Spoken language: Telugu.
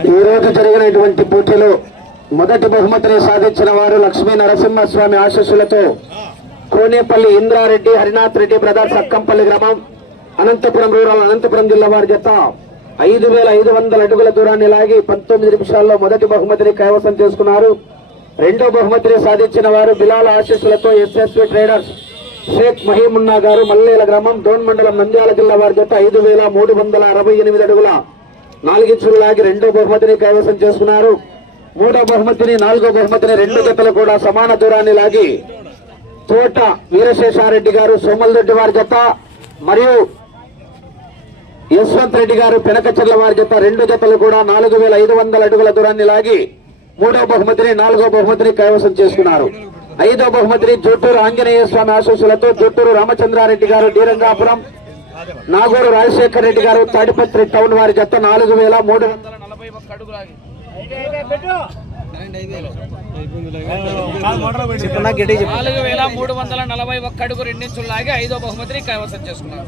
ఈ రోజు జరిగినటువంటి పోటీలో మొదటి బహుమతిని సాధించిన వారు లక్ష్మీ నరసింహస్వామి ఆశస్సులతో కోనేపల్లి ఇంద్రారెడ్డి హరినాథ్ రెడ్డి బ్రదర్స్ అక్కంపల్లి గ్రామం అనంతపురం రూరల్ అనంతపురం జిల్లా వారి జత ఐదు వేల ఐదు వందల అడుగుల దూరాన్ని లాగి పంతొమ్మిది నిమిషాల్లో మొదటి బహుమతిని కైవసం చేసుకున్నారు. రెండో బహుమతిని సాధించిన వారు బిలాల ఆశీస్సులతో ఎస్ఎస్వి ట్రేడర్స్ షేక్ మహీమున్నా గారు మల్లేల గ్రామం డోన్ మండలం నంద్యాల జిల్లా వారి జత ఐదు వేల మూడు వందల అరవై ఎనిమిది అడుగుల నాలుగించులు లాగి రెండో బహుమతిని కైవసం చేసుకున్నారు. మూడో బహుమతిని నాలుగో బహుమతిని రెండు జతలు కూడా సమాన దూరాన్ని లాగి తోట వీరశేషారెడ్డి గారు సోమల్ వారి జత మరియు యశ్వంత్ రెడ్డి గారు పెనకచర్ల వారి జత రెండు జతలు కూడా నాలుగు వేల ఐదు వందల అడుగుల దూరాన్ని లాగి మూడో బహుమతిని నాలుగో బహుమతిని కైవసం చేసుకున్నారు. ఐదో బహుమతిని జుట్టూరు ఆంజనేయ స్వామి ఆశీస్సులతో జుట్టూరు రామచంద్రారెడ్డి గారు డీరంగాపురం నాగూరు రాజశేఖర్ రెడ్డి గారు తాడిపత్రి టౌన్ వారి జత నాలుగు వేల మూడు వందల నలభై ఒక్క అడుగులాగి నాలుగు వేల మూడు వందల నలభై ఒక్క అడుగు రెండించులు లాగి ఐదో బహుమతిని కైవసం చేసుకున్నారు.